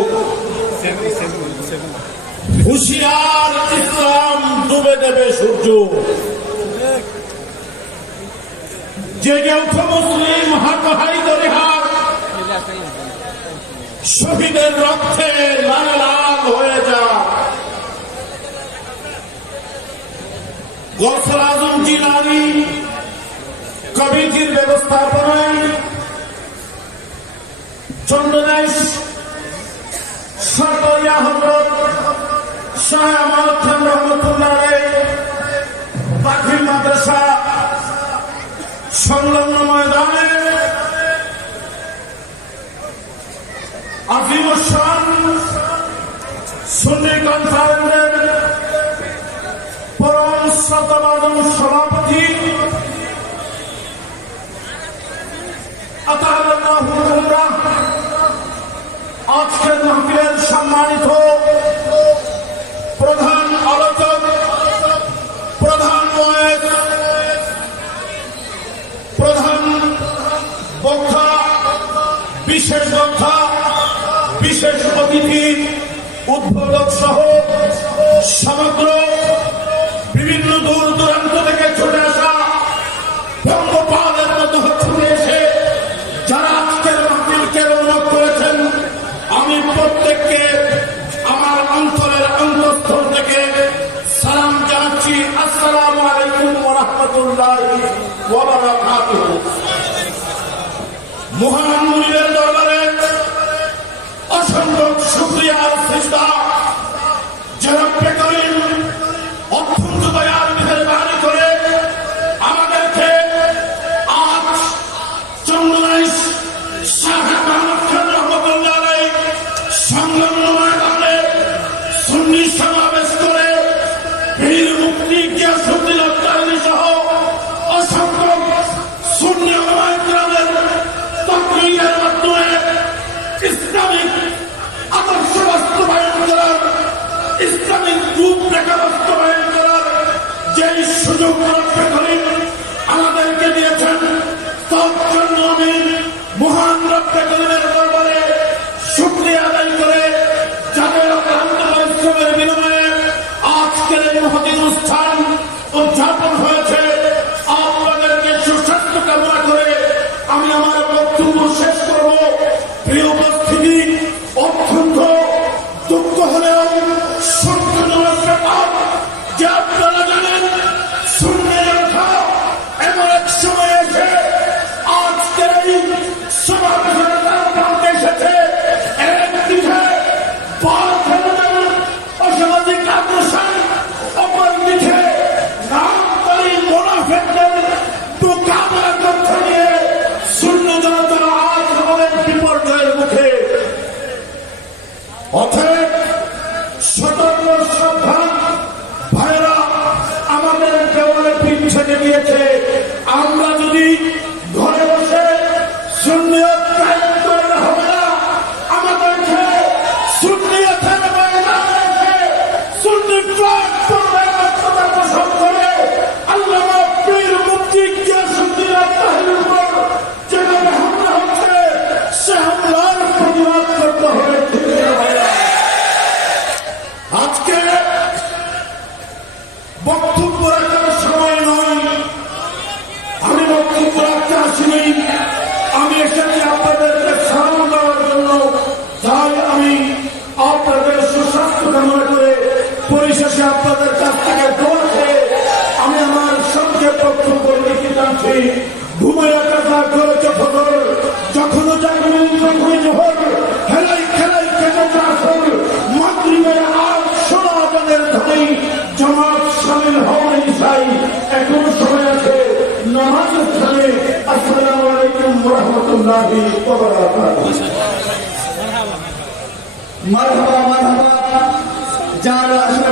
যুগ। হুঁশিয়ার, ইসলাম ডুবে দেবে সূর্য। জেগে উঠো মুসলিম, হাত হাই ধরে হাত, শহীদের রক্তে লাল লাল হয়ে যা। গৌসুল আজম জিলানী কমিটির ব্যবস্থাপনায় চন্দনাইশ সরকারিয়া হযরত শাহ আমানত খান রহমাতুল্লাহ আলাইহি দাখিল মাদ্রাসা সংলগ্ন ময়দানে আজিমুস শান সুন্নি কনফারেন্সের পরম শ্রদ্ধাভাজন সভাপতি আতাহাল্লাহু উমরা, আজকের মাহফিলের সম্মানিত প্রধান আলোচক, প্রধান ওয়াইজ, প্রধান বক্তা, বিশেষ বক্তা, বিশেষ অতিথি, উদ্বোধক সহ সমগ্র বিভিন্ন দূর দূরান্ত থেকে চলে আসা বঙ্গপালের মতো ছুটে এসে যারা আজকের মাহফিলকে রৌনক করেছেন, আমি প্রত্যেককে আমার অন্তরের অন্তঃস্থল থেকে সালাম জানাচ্ছি। আসসালামু আলাইকুম ওয়া রাহমাতুল্লাহি ওয়া বারাকাতুহু। মহান মুনিরের দরবারে অসংখ্য শুকরিয়া আর সিজদা। জনাবে করিম অত্যন্ত দয়াল মেহেরবানি করে আমাদেরকে আজ চন্দনাইশ শাহ আমানত খান রহমাতুল্লাহ আলাইহি সংলগ্ন ময়দানে সুন্নি সমাবেশ করে বীর মুক্তি গিয়াসউদ্দিন আত্মারি সহ অসংখ্য সুন্নি উলামায়ে কেরামের তাকরীরের মাধ্যমে ইসলামিক আদর্শ বাস্তবায়ন করার, ইসলামিক রূপরেখা বাস্তবায়ন করার যে সুযোগ রক্ষা করে আমাদেরকে দিয়েছেন, তার জন্য আমি মহান রক্ষা করিমের দরবারে শুকরিয়া আদায় করে যাদের অক্লান্ত পরিশ্রমের বিনিময়ে আজকের এই মহতি অনুষ্ঠান উদযাপন হয়েছে, আপনাদেরকে সুস্বাস্থ্য কামনা করে আমি আমার বক্তব্য শেষ করব। প্রিয় উপস্থিতি, অত্যন্ত দুঃখ হলেও সত্য নমস্কার যে আপনারা জানেন শূন্যের কথা এমন এক সময় এসে আজকের এই সমাবেশের প্রান্তে এসেছে। একদিকে অসামাজিক আগ্রাসন, অপরদিকে নামধারী মুনাফিকদের মোকাবিলা করতে নিয়ে শূন্য জনতার আজ অনেক বিপর্যয়ের মুখে। অতএব সতর্ক সাবধান ভাইরা, আমাদের কেবলে পিছনে গিয়েছে। আমরা যদি ঘরে বসে সুন্নিয়ত কায়েম করলে হবে না, আমাদেরকে সুন্নিয়তের ময়দানে এসে সুন্নি প্ল্যাটফর্মের মাধ্যমে পোষণ করে আল্লামা পীর মুফতি গিয়াসউদ্দিন আত্মারির উপর যেভাবে হামলা হচ্ছে, সে হামলার প্রতিবাদ করতে হবে। আজকে বক্তব্য রাখার সময় নয়, আমি বক্তব্য রাখতে আসিনি, আমি এসেছি আপনাদেরকে সালাম দেওয়ার জন্য। তাই আমি আপনাদের সুস্বাস্থ্য কামনা করে পরিশেষে আপনাদের কাছ থেকে দোয়া চেয়ে আমি আমার সংক্ষেপ বক্তব্য লিখে টানছি। ঘুমাইয়া কাজা করেছে ফজর, যখনও জাগবেন তখনই জোহর, খেলাই খেলাই কেটেছে আসর, মাগরিবের আগ সোনা আজানের ধ্বনি, জামাত শামিল হওয়াই চাই, এখন সময় আছে নামাজের স্থানে। আসসালামু আলাইকুম ওয়া রাহমাতুল্লাহি ওয়া বারাকাতুহু। মারহাবা মারহাবা। যারা আসলে